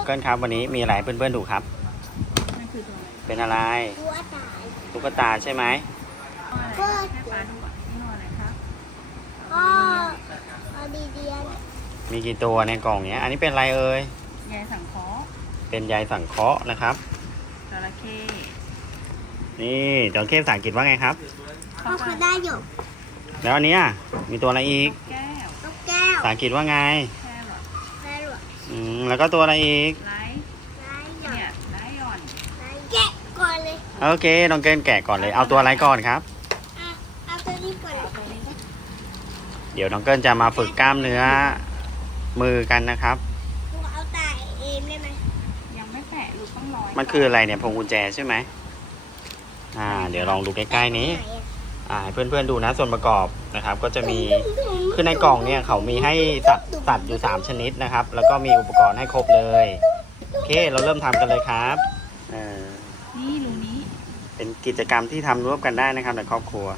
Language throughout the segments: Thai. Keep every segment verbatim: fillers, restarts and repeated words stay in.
เกิลครับวันนี้มีอะไรเพื่อนๆดูครับนั่นคือตัวอะไรเป็นอะไรตัวตายตุ๊กตาใช่ไหมก็ให้ปลาดูก่อนนี่ตัวอะไรครับก็เอาดีเดียนมีกี่ตัวในกล่องเนี้ยอันนี้เป็นอะไรเอ่ยใยสังเคราะห์เป็นใยสังเคราะห์นะครับจระเข้นี่จระเข้ภาษาอังกฤษว่าไงครับก็คือได้หยกแล้วอันเนี้ยมีตัวอะไรอีกแก้วลูกแก้วภาษาอังกฤษว่าไงแค่หรอได้หรออืมแล้วก็ตัวอะไรอีกไลท์ได้หยเนี่ยกไลท์หย่อนได้แกะก่อนเลยโอเคน้องเกิลแกะก่อนเลยเอาตัวอะไรก่อนครับอ่ะเอาตัวนี้ก่อนเลยเดี๋ยวน้องเกิลจะมาฝึกกล้ามเนื้อมือกันนะครับเอาตายเองได้ไหมยังไม่แตะลูกต้องร้อยมันคืออะไรเนี่ยพวงกุญแจใช่ไหมอ่าเดี๋ยวลองดูใกล้ๆนี้อ่าให้เพื่อนๆดูนะส่วนประกอบนะครับก็จะมีคือในกล่องเนี่ยเขามีให้ตัดตัดอยู่สามชนิดนะครับแล้วก็มีอุปกรณ์ให้ครบเลยโอเคเราเริ่มทำกันเลยครับเออนี่รูนี้เป็นกิจกรรมที่ทำร่วมกันได้นะครับในครอบครัว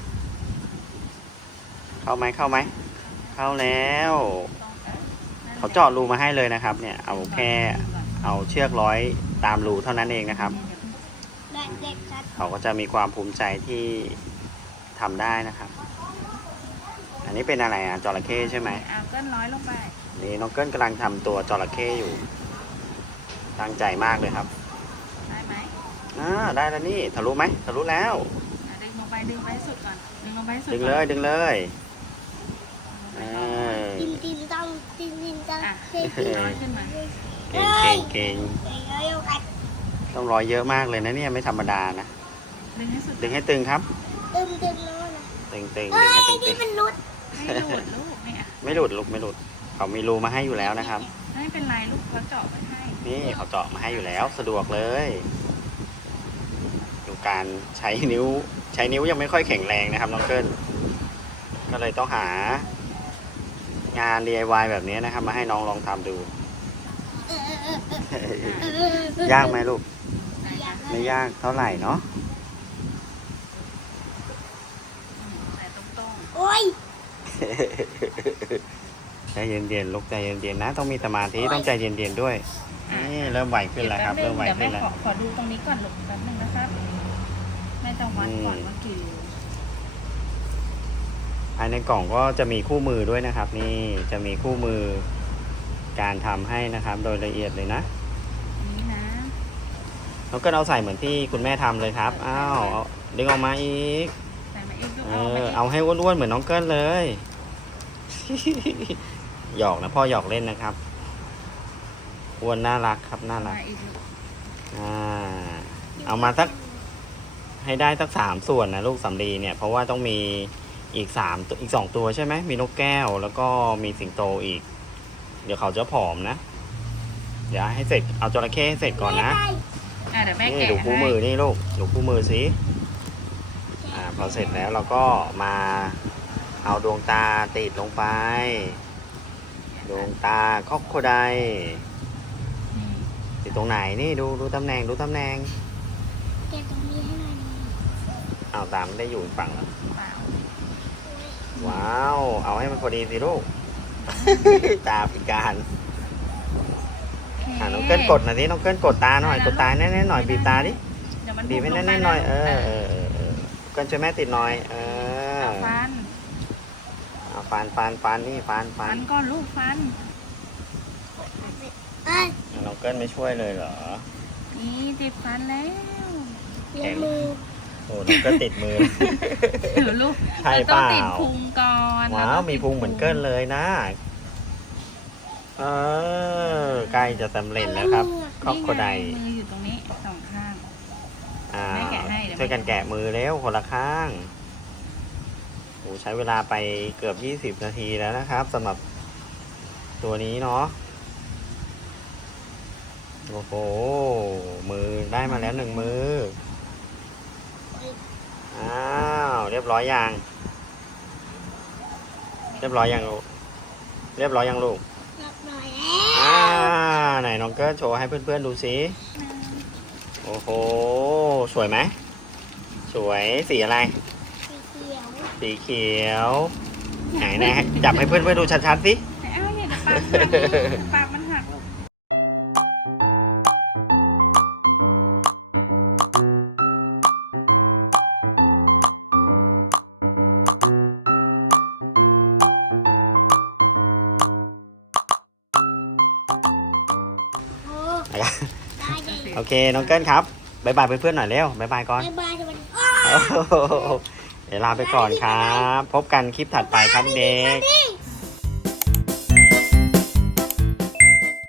เข้าไหมเข้าไหมเข้าแล้วเขาเจาะรูมาให้เลยนะครับเนี่ยเอาแค่เอาเชือกร้อยตามรูเท่านั้นเองนะครับเขาก็จะมีความภูมิใจที่ทำได้นะครับอันนี้เป็นอะไรอ่ะจระเข้ใช่ไหมเอาเกินร้อยลงไปนี่น้องเกิลกำลังทำตัวจระเข้อยู่ตั้งใจมากเลยครับได้ไหมอ่าได้แล้วนี่ทะลุไหมทะลุแล้วดึงลงไปดึงไปสุดก่อนดึงลงไปสุดดึงเลยดึงเลยติมติมต้องติมติมต้องเก่งขึ้นมาเก่งเก่งต้องร้อยเยอะมากเลยนะเนี่ยไม่ธรรมดานะดึงให้สุดดึงให้ตึงครับตึงตึงแล้วนะตึงตึงดึงให้ตึงตึงมันหลุดไม่หลุดลูกเนี่ยไม่หลุดลูกไม่หลุดเขามีรูมาให้อยู่แล้วนะครับไม่เป็นไรลูกเขาเจาะมาให้นี่เขาเจาะมาให้อยู่แล้วสะดวกเลยดูการใช้นิ้วใช้นิ้วยังไม่ค่อยแข็งแรงนะครับน้องเกิลก็เลยต้องหางาน ดี ไอ วาย แบบนี้นะครับมาให้น้องลองทำดูยากไหมลูกไม่ยากเท่าไหร่เนาะโอ้ยใจเย็นๆลูกใจเย็นๆนะต้องมีสมาธิต้องใจเย็นๆด้วยนี่เริ่มไหวขึ้นแล้วครับเริ่มไหวขึ้นแล้วขอดูตรงนี้ก่อนลูกแป๊บนึงนะครับแม่จะวัดก่อนว่ากี่รูภายในกล่องก็จะมีคู่มือด้วยนะครับนี่จะมีคู่มือการทำให้นะครับโดยละเอียดเลยนะนี่นะเราก็เอาใส่เหมือนที่คุณแม่ทำเลยครับอ้าวดึงออกมาอีกใส่มาอีกเออเอาให้อ้วนๆเหมือนน้องเกิลเลยหยอกนะพ่อหยอกเล่นนะครับอ้วนน่ารักครับน่ารักอ่าเอามาสักให้ได้สักสามส่วนนะลูกสำลีเนี่ยเพราะว่าต้องมีอีกสามอีกสองตัวใช่ไหมมีนกแก้วแล้วก็มีสิงโตอีกเดี๋ยวเขาจะผอมนะเดี๋ยวให้เสร็จเอาจระเข้ให้เสร็จก่อนนะนี่ดูคู่มือนี่ลูกดูคู่มือสิอ่าพอเสร็จแล้วเราก็มาเอาดวงตาติดลงไปดวงตาคอกโคไดติดตรงไหนนี่ดูดูตำแหน่งดูตำแหน่งแกะตรงนี้ให้หน่อยเอาตามได้อยู่ฝั่งแล้วว้าวเอาให้มันพอดีสิลูกตาพิการน้องเกิลกดหน่อยดิน้องเกิลกดตาหน่อยกดตาแน่ๆหน่อยบีบตาดิบีบให้แน่ๆหน่อยเออเออเออเกิลช่วยแม่ติดหน่อยเออฟันเอาฟันฟันฟันนี่ฟันฟันก่อนลูกฟันน้องเกิลไม่ช่วยเลยเหรอนี่ติดฟันแล้วแข็งมือโอ้น้องเกิลติดมือถือลูกใช่เปล่าติดพุงก่อนว้าวมีพุงเหมือนเกิลเลยนะเออใกล้จะสำเร็จแล้วครับครอบครัวใดมืออยู่ตรงนี้สองข้างอ่าช่วยกันแกะมือแล้วคนละข้างโอ้ใช้เวลาไปเกือบยี่สิบนาทีแล้วนะครับสำหรับตัวนี้เนาะโอ้โหมือได้มาแล้วหนึ่งมืออ้าวเรียบร้อยยังเรียบร้อยยังลูกเรียบร้อยยังลูกเรียบร้อยแล้วอ่าไหนน้องเกิร์ลโชว์ให้เพื่อนๆดูสิโอ้โหสวยไหมสวยสีอะไรสีเขียวสีเขียวไหนนะจับให้เพื่อนๆดูชัดๆสิเอ้าเนี่ยปากปากมันหักได้เลยโอเคน้องเกิ้ลครับบ๊ายบายเพื่อนๆหน่อยเร็วบ๊ายบายก่อนบ๊ายบายสวัสดีโอ้โหเดี๋ยวลาไปก่อนครับ พบกันคลิปถัดไปครับเด็กนี่